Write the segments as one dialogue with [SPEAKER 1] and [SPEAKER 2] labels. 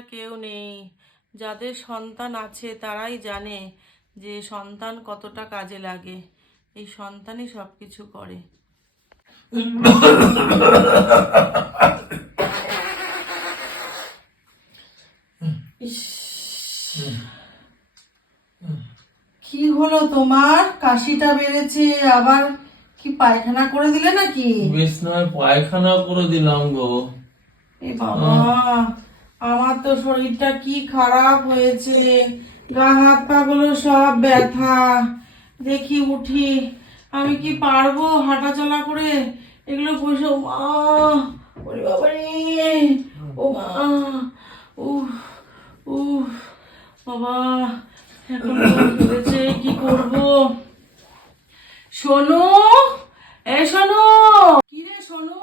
[SPEAKER 1] কেউ নেই। যাদের সন্তান আছে তারাই জানে যে সন্তান কতটা কাজে লাগে। এই সন্তানই সব কিছু করে। ইস, কি হলো তোমার? কাশিটা বেড়েছে আবার কি পায়খানা করে দিলে নাকি?
[SPEAKER 2] বিছনায় পায়খানা করে দিলাম গো।
[SPEAKER 1] এ বাবা। আমার তো শরীরটা কি খারাপ হয়েছে। গা হাত পা গুলো সব ব্যথা। দেখি উঠি, আমি কি পারব হাঁটা চলা করে? এগুলো বসে মা, ওরে রে, ও মা, উফ উফ, বাবা, এখন হয়েছে, কি করব? শোনো এ শোনো কি রে শোনো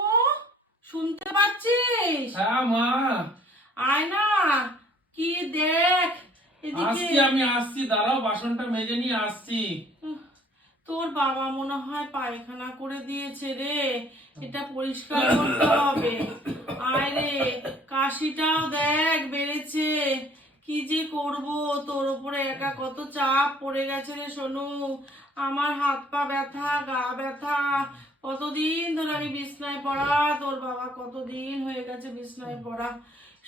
[SPEAKER 1] শুনতে পাচ্ছিস?
[SPEAKER 2] হ্যাঁ মা।
[SPEAKER 1] আয় না কি দেখ?
[SPEAKER 2] আসছি আমি আসছি দাঁড়াও বাসনটা মেজে নিয়ে আসছি।
[SPEAKER 1] তোর বাবা মনে হয় পায়খানা করে দিয়েছে রে। এটা পরিষ্কার করতে হবে। আয় রে কাশিটাও দেখ বেড়েছে। কি যে করব? তোর উপরে একা কত চাপ পড়ে গেছে রে সোনু। আমার হাত পা ব্যথা গা ব্যথা। কতদিন ধরে আমি বিছনায় পড়া? তোর বাবা কতদিন হয়ে গেছে বিছনায় পড়া?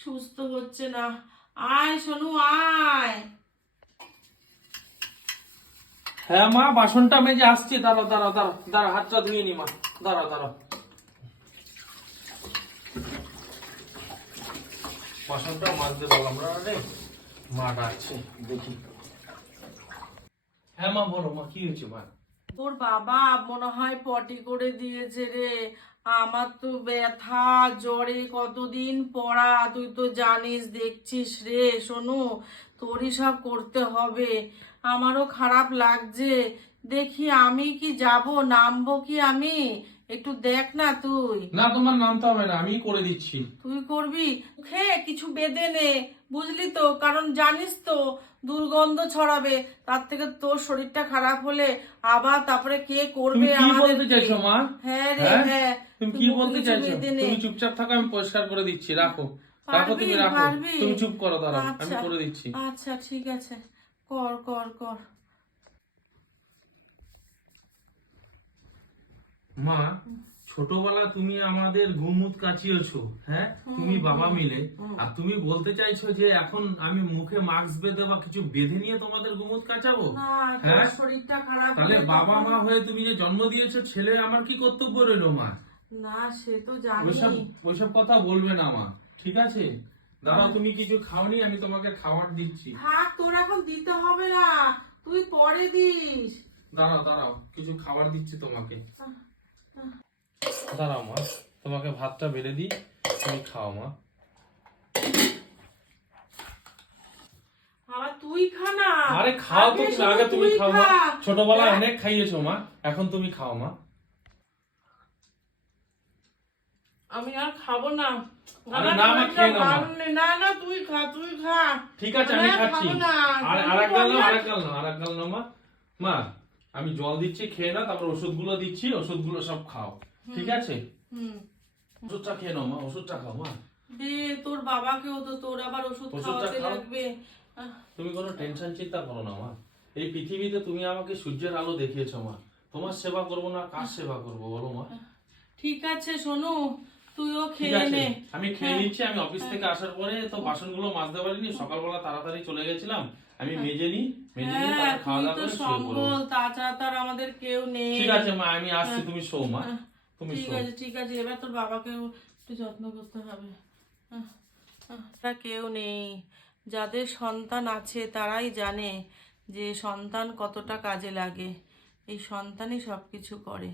[SPEAKER 1] সুস্থ হচ্ছে না। আয় সোনু, আয়।
[SPEAKER 2] হ্যাঁ মা, বাসনটা মেজে আসছি। দাঁড়াও দাঁড়াও দাঁড়াও দাঁড়াও হাতটা ধুয়ে নি মা। দাঁড়াও দাঁড়াও। বাসনটা মাজতে বললাম রে। মা ডাকছে দেখি। হ্যাঁ মা, বলো মা, কি হয়েছে মা?
[SPEAKER 1] তোর বাবা মনে হয় পটি করে দিয়েছে রে। আমার তো ব্যথা, জ্বরে কতদিন পড়া, তুই তো জানিস, দেখছিস রে। শোনো, তোরই সব করতে হবে। আমারও খারাপ লাগছে। দেখি আমি কি যাব, নামবো কি আমি? একটু দেখ না তুই।
[SPEAKER 2] না তোমার নামতে হবে না আমি করে দিচ্ছি।
[SPEAKER 1] তুই করবি? মুখে কিছু বেঁধে নে বুঝলি তো? কারণ জানিস তো দুর্গন্ধ ছড়াবে তার থেকে তোর শরীরটা খারাপ হলে আবার তারপরে কে করবে
[SPEAKER 2] তুমি কি বলতে চাইছো মা?
[SPEAKER 1] হ্যাঁ রে
[SPEAKER 2] হ্যাঁ?
[SPEAKER 1] হ্যাঁ।
[SPEAKER 2] তুমি কি বলতে চাইছো? তুমি চুপচাপ থাকো আমি পরিষ্কার করে দিচ্ছি রাখো। রাখো তুমি রাখো। তুমি চুপ করো দাঁড়াও আমি
[SPEAKER 1] আচ্ছা,
[SPEAKER 2] করে দিচ্ছি।
[SPEAKER 1] আচ্ছা ঠিক আছে। কর কর কর।
[SPEAKER 2] মা ছোটবেলা তুমি আমাদের ঘুমুত কাচিয়েছো হ্যাঁ? তুমি বাবা মিলে। আর তুমি বলতে চাইছো যে এখন আমি মুখে মাস্ক বেঁধে বা কিছু বেঁধে নিয়ে তোমাদের ঘুমুত কাচাবো হ্যাঁ?
[SPEAKER 1] শরীরটা খারাপ
[SPEAKER 2] তাহলে বাবা মা হয়ে তুমি যে জন্ম দিয়েছ ছেলে আমার কি কর্তব্য রইল মা?
[SPEAKER 1] না সে তো
[SPEAKER 2] ওইসব
[SPEAKER 1] জানি।
[SPEAKER 2] ওইসব কথা বলবে না মা ঠিক আছে? দাঁড়াও তুমি কিছু খাওনি আমি তোমাকে খাবার দিচ্ছি।
[SPEAKER 1] থাক তোর এখন দিতে হবে না। তুই পরে দিস।
[SPEAKER 2] দাঁড়াও দাঁড়াও কিছু খাবার দিচ্ছি তোমাকে। দাঁড়াও মা তোমাকে ভাতটা বেড়ে দিই তুমি খাও মা।
[SPEAKER 1] তুই খা না।
[SPEAKER 2] আরে খাও তো
[SPEAKER 1] আগে
[SPEAKER 2] তুমি খাও মা। ছোটবেলায়
[SPEAKER 1] হ্যাঁ?
[SPEAKER 2] অনেক খাইয়েছো মা এখন তুমি খাও মা।
[SPEAKER 1] আমি আর খাব না।
[SPEAKER 2] না, মা, খেয়ে নাও।
[SPEAKER 1] না না তুই খা তুই খা।
[SPEAKER 2] ঠিক আছে আমি খাচ্ছি। আর আরেক গাল নাও আরেক গাল নাও আরেক গাল নাও মা। মা আমি জল দিচ্ছি খেয়ে নাও তারপর ওষুধগুলো দিচ্ছি ওষুধগুলো সব খাও। ঠিক আছে? ওষুধটা খেয়ে নাও মা ওষুধটা খাও মা।
[SPEAKER 1] দে তোর বাবাকেও তো তোর আবার ওষুধ খাওয়াতে লাগবে।
[SPEAKER 2] তুমি কোনো টেনশন চিন্তা করো না মা। এই পৃথিবীতে তুমি আমাকে সূর্যের আলো দেখিয়েছো মা। তোমার সেবা করব না কার সেবা করব বলো মা।
[SPEAKER 1] ঠিক আছে শোনু। তুইও খেয়ে নে।
[SPEAKER 2] আমি খেয়ে
[SPEAKER 1] হ্যাঁ।
[SPEAKER 2] নিচ্ছি আমি অফিস থেকে আসার পরে তো বাসনগুলো মাজতে পারিনি সকালবেলা তাড়াতাড়ি চলে গেছিলাম আমি মেজে নিই মেজে নিয়ে
[SPEAKER 1] হ্যাঁ
[SPEAKER 2] খাওয়া দাওয়া করে শুয়ে পড়ব
[SPEAKER 1] তাছাড়া তার আমাদের কেউ নেই।
[SPEAKER 2] ঠিক আছে মা আমি আসছি তুমি শো মা।
[SPEAKER 1] হ্যাঁ,
[SPEAKER 2] তুমি
[SPEAKER 1] ঠিক আছে ঠিক আছে এবার তোর বাবাকেও একটু যত্ন করতে হবে। তা কেউ নেই। যাদের সন্তান আছে তারাই জানে যে সন্তান কতটা কাজে লাগে। এই সন্তানই সব কিছু করে।